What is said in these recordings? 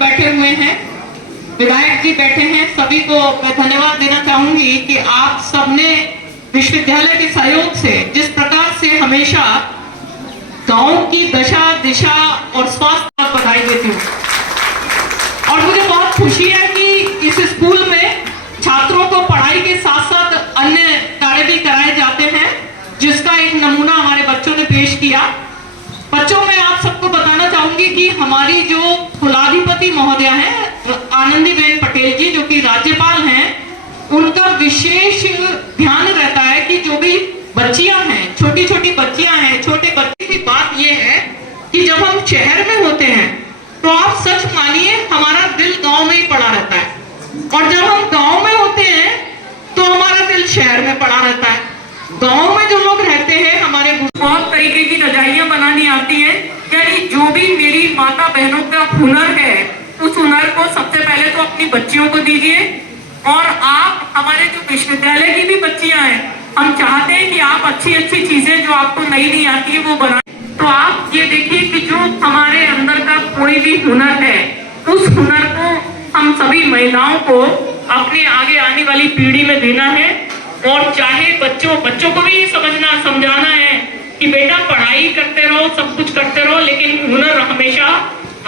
बैठे हुए हैं, विधायक जी बैठे हैं, सभी को मैं धन्यवाद देना चाहूंगी कि आप सबने विश्वविद्यालय के सहयोग से जिस प्रकार से हमेशा गांव की दशा दिशा और स्वास्थ्य पर बधाई देती हूँ। और मुझे बहुत खुशी है कि इस स्कूल में छात्रों को पढ़ाई के साथ साथ अन्य कार्य भी कराए जाते हैं, जिसका एक नमूना हमारे बच्चों ने पेश किया। बच्चों में आप सबको बताना चाहूंगी कि हमारी जो कुलाधिपति महोदया हैं आनंदीबेन पटेल जी, जो कि राज्यपाल हैं, उनका विशेष ध्यान रहता है कि जो भी बच्चियां हैं, छोटी छोटी बच्चियां हैं, छोटे बच्चे की बात यह है कि जब हम शहर में होते हैं तो आप सच मानिए हमारा दिल गांव में ही पड़ा रहता है, और जब हम गांव में होते हैं तो हमारा दिल शहर में पड़ा रहता है। गांव में जो लोग रहते हैं, हमारे बहुत तरीके की रजाइयां बनानी आती है, यानी जो भी मेरी माता बहनों का हुनर है उस हुनर को सबसे पहले तो अपनी बच्चियों को दीजिए। और आप हमारे जो विश्वविद्यालय की भी बच्चियां हैं, हम चाहते हैं कि आप अच्छी अच्छी चीजें जो आपको नई नई आती है वो बनाएं। तो आप ये देखिए कि जो हमारे अंदर का कोई भी हुनर है, उस हुनर को हम सभी महिलाओं को अपने आगे आने वाली पीढ़ी में देना है। और चाहे बच्चों को भी समझाना है कि बेटा पढ़ाई करते रहो, सब कुछ करते रहो, लेकिन हुनर हमेशा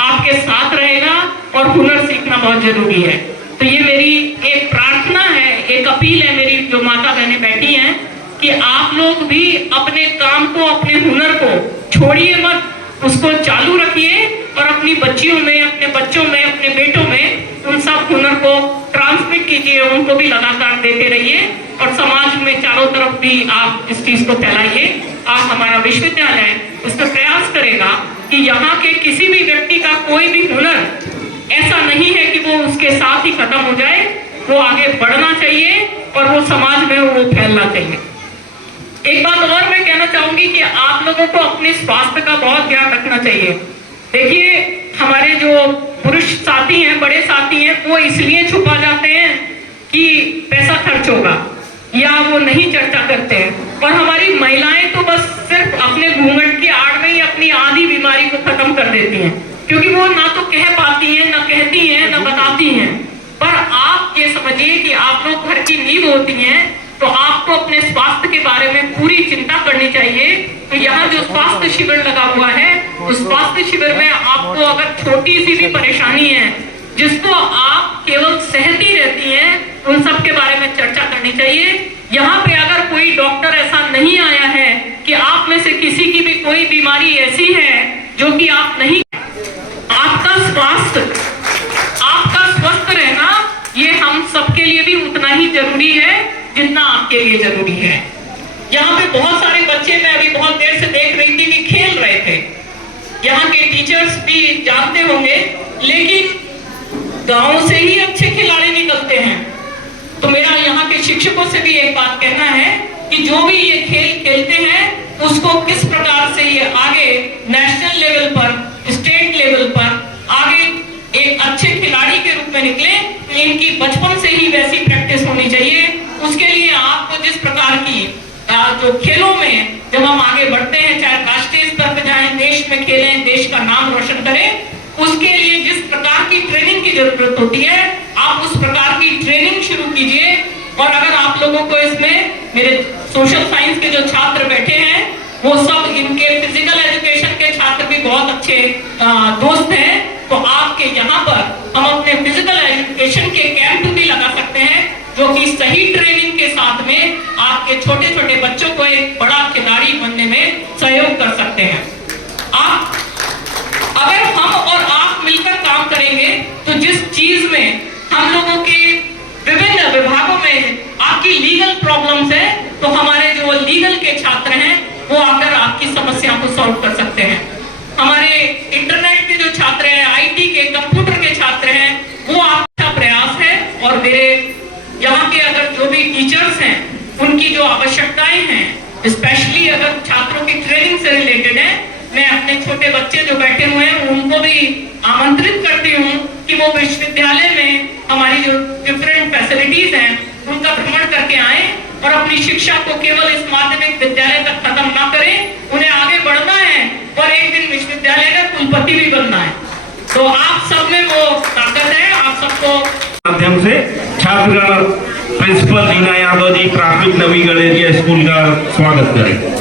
आपके साथ रहेगा और हुनर सीखना बहुत जरूरी है। तो ये मेरी एक प्रार्थना है, एक अपील है मेरी जो माता बहनें बैठी हैं, कि आप लोग भी अपने काम को, अपने हुनर को छोड़िए मत, उसको चालू रखिए और अपनी बच्चियों में, अपने बच्चों में, अपने बेटों में उन सब हुनर को ट्रांसमिट कीजिए, उनको भी लगातार देते रहिए और समाज में चारों तरफ भी आप इस चीज को फैलाइए। आज हमारा विश्वविद्यालय इस पर प्रयास करेगा कि यहाँ के किसी भी व्यक्ति का कोई भी हुनर ऐसा नहीं है कि वो उसके साथ ही खत्म हो जाए, वो आगे बढ़ना चाहिए और वो समाज में वो फैलना चाहिए। एक बात और मैं कहना चाहूंगी कि आप लोगों को अपने स्वास्थ्य का बहुत ध्यान रखना चाहिए। देखिए हमारे जो पुरुष साथी हैं, बड़े साथी हैं, वो इसलिए छुपा जाते हैं कि पैसा खर्च होगा या वो नहीं चर्चा करते हैं, और हमारी महिलाएं तो बस सिर्फ अपने घूंघट की आड़ में ही अपनी आधी बीमारी को खत्म कर देती हैं, क्योंकि वो ना तो कह पाती हैं, ना कहती हैं, ना बताती हैं। पर आप ये समझिए कि आप लोग घर की नींव होती हैं, तो आपको अपने स्वास्थ्य के बारे में पूरी चिंता करनी चाहिए। तो यहाँ जो स्वास्थ्य शिविर लगा हुआ है, उस स्वास्थ्य शिविर में आपको अगर छोटी सी भी परेशानी है जिसको आप केवल सहती रहती हैं, उन सब के बारे में चर्चा करनी चाहिए। यहाँ पे अगर कोई डॉक्टर ऐसा नहीं आया है कि आप में से किसी की भी कोई बीमारी ऐसी है जो कि आप नहीं, आपका स्वस्थ रहना ये हम सबके लिए भी उतना ही जरूरी है जितना आपके लिए जरूरी है। यहाँ पे बहुत सारे बच्चे, मैं अभी बहुत देर से देख रही थी कि खेल रहे थे, यहाँ के टीचर्स भी जानते होंगे, लेकिन गांव से ही अच्छे खिलाड़ी निकलते हैं। तो मेरा यहाँ के शिक्षकों से भी एक बात कहना है कि जो भी ये खेल खेलते हैं उसको किस प्रकार से ये आगे नेशनल लेवल पर, स्टेट लेवल पर आगे एक अच्छे खिलाड़ी के रूप में निकले, तो इनकी बचपन से ही वैसी प्रैक्टिस होनी चाहिए। उसके लिए आपको जिस प्रकार की जो खेलों में जब हम आगे बढ़ते हैं, चाहे राष्ट्रीय स्तर पर जाएं, देश में खेलें, देश का नाम रोशन करें, उसके लिए जिस प्रकार की ट्रेनिंग की जरूरत होती है, आप उस प्रकार की ट्रेनिंग शुरू कीजिए। और अगर आप लोगों को इसमें, मेरे सोशल साइंस के जो छात्र बैठे हैं वो सब इनके फिजिकल एजुकेशन के छात्र भी बहुत अच्छे दोस्त हैं, तो आपके यहाँ पर हम अपने फिजिकल एजुकेशन के कैंप भी लगा सकते हैं, जो कि सही ट्रेनिंग के साथ में आपके छोटे छोटे बच्चों को एक बड़ा खिलाड़ी बनने में सहयोग कर सकते हैं। आप अगर हम और आप मिलकर काम करेंगे तो जिस चीज में हम लोगों के विभिन्न विभागों में आपकी लीगल प्रॉब्लम्स है, तो हमारे जो लीगल के छात्र हैं वो आकर आपकी समस्या को सॉल्व कर सकते हैं। हमारे इंटरनेट के जो छात्र हैं, आईटी के, कंप्यूटर के छात्र हैं, वो आपका प्रयास है। और मेरे यहाँ के अगर जो भी टीचर्स हैं, उनकी जो आवश्यकताएं हैं, स्पेशली अगर छात्रों की ट्रेनिंग से रिलेटेड है, मैं अपने छोटे बच्चे जो बैठे हुए हैं उनको भी आमंत्रित करती हूँ कि वो विश्वविद्यालय में हमारी जो डिफरेंट फैसिलिटीज हैं उनका भ्रमण करके आए और अपनी शिक्षा को केवल इस माध्यमिक विद्यालय तक खत्म ना करें। उन्हें आगे बढ़ना है और एक दिन विश्वविद्यालय का कुलपति भी बनना है। तो आप सब में वो सबको माध्यम से छात्रगण प्रिंसिपल रीना यादव जी प्राथमिक नवी गणेरिया स्कूल का स्वागत करें।